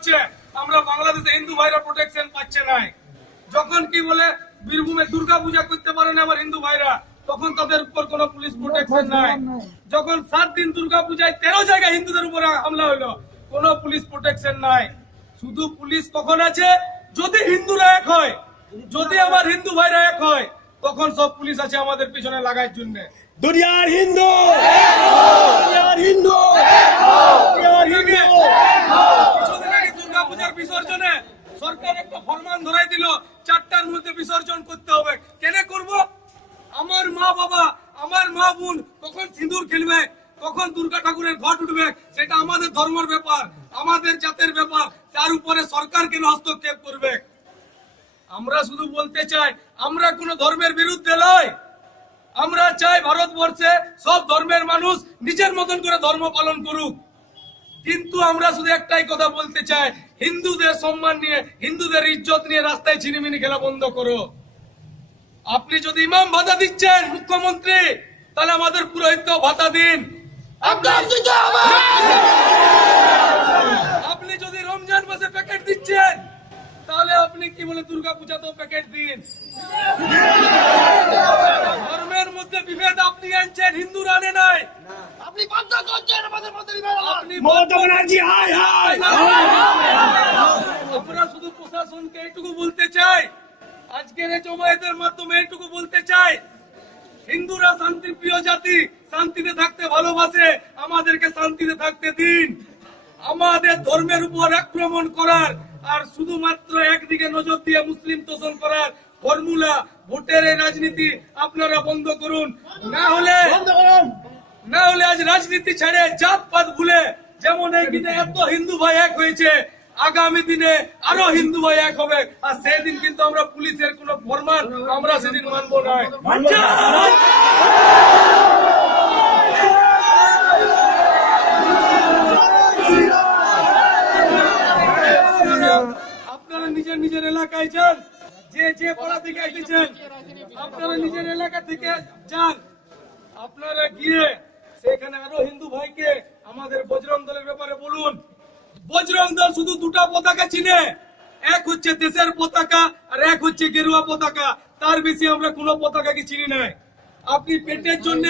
হচ্ছে আমরা বাংলাদেশে হিন্দু ভাইরা প্রোটেকশন পাচ্ছে না। যখন কি বলে বীরভূমে দুর্গা পূজা করতে পারে না আমার হিন্দু ভাইরা, তখন তাদের উপর কোনো পুলিশ প্রোটেকশন নাই। যখন 7 দিন দুর্গা পূজায় 13 জায়গায় হিন্দুদের উপর হামলা হলো, কোনো পুলিশ প্রোটেকশন নাই। শুধু পুলিশ কখন আছে যদি হিন্দুরা এক হয়, যদি আমার হিন্দু ভাইরা এক হয়, তখন সব পুলিশ আছে আমাদের পিছনে লাগার জন্য। দুনিয়ার হিন্দু, দুনিয়ার হিন্দু, দুনিয়ার হিন্দু। কিছুদিন আগে দুর্গা পূজার বিসর্জনে সরকার একটা ফরমান ধরাই দিল 4টার মধ্যে বিসর্জন করতে হবে। কেন করব? আমার মা বাবা, আমার মা বোন কখন সিঁদুর খেলবে, কখন দুর্গা ঠাকুরের ঘট উঠবে, সেটা আমাদের ধর্মের ব্যাপার, আমাদের জাতের ব্যাপার। তার উপরে সরকার কেন হস্তক্ষেপ করবে? আমরা শুধু বলতে চাই, আমরা কোন ধর্মের বিরুদ্ধে নয়। আমরা চাই ভারতবর্ষে সব ধর্মের মানুষ নিজের মতন করে ধর্ম পালন করুক। কিন্তু আমরা শুধু একটাই কথা বলতে চাই, হিন্দুদের সম্মান নিয়ে, হিন্দুদের ইজ্জত নিয়ে রাস্তায় ছিনিমিনি খেলা বন্ধ করো। আপনি যদি ইমাম ভাতা দিচ্ছেন মুখ্যমন্ত্রী, তাহলে আমাদের পুরোহিতকেও ভাতা দিন। আপনি যদি রমজান মাসে প্যাকেট দিচ্ছেন, তাহলে আপনি কি বলে দুর্গা পূজাতেও প্যাকেট দিন। ধর্মের মধ্যে বিভেদ আপনি আনছেন, হিন্দুরা আনে নাই। আপনি বন্ধ করছেন আমাদের মধ্যে বিভেদ। আপনি মমতা ব্যানার্জি হায় হায়। আমরা শুধু প্রশাসনকে এইটুকু বলতে চাই, আজকের এই জমায়েতের মাধ্যমে এইটুকু বলতে চাই, হিন্দুরা শান্তির প্রিয় জাতি, শান্তিতে থাকতে ভালোবাসে, আমাদেরকে শান্তিতে থাকতে দিন। আমাদের ধর্মের উপর আক্রমণ করার আর শুধুমাত্র একদিকে নজর দিয়ে মুসলিম তোষণ করার ফর্মুলা, ভোটের এই রাজনীতি আপনারা বন্ধ করুন। না হলে আজ রাজনীতি ছেড়ে জাতপাত ভুলে, যেমন এই দিনে এত হিন্দু ভাই এক হয়েছে, আগামী দিনে আরো হিন্দু ভাই এক হবে। আর সেদিন কিন্তু আমরা পুলিশের কোন ফরমান আমরা সেদিন মানবো না। আপনারা নিজের নিজের এলাকায় যান, যে যে পাড়া থেকে এসেছেন আপনারা নিজের এলাকা থেকে যান। আপনারা গিয়ে সেখানে আরো হিন্দু ভাইকে আমাদের বজরং দলের ব্যাপারে বলুন। বজরং দল শুধু দুটা পতাকা চিনে, এক হচ্ছে দেশের পতাকা আর এক হচ্ছে গেরুয়া পতাকা। তার বেশি আমরা কোনো পতাকাকে চিনি নাই। আপনি পেটের জন্য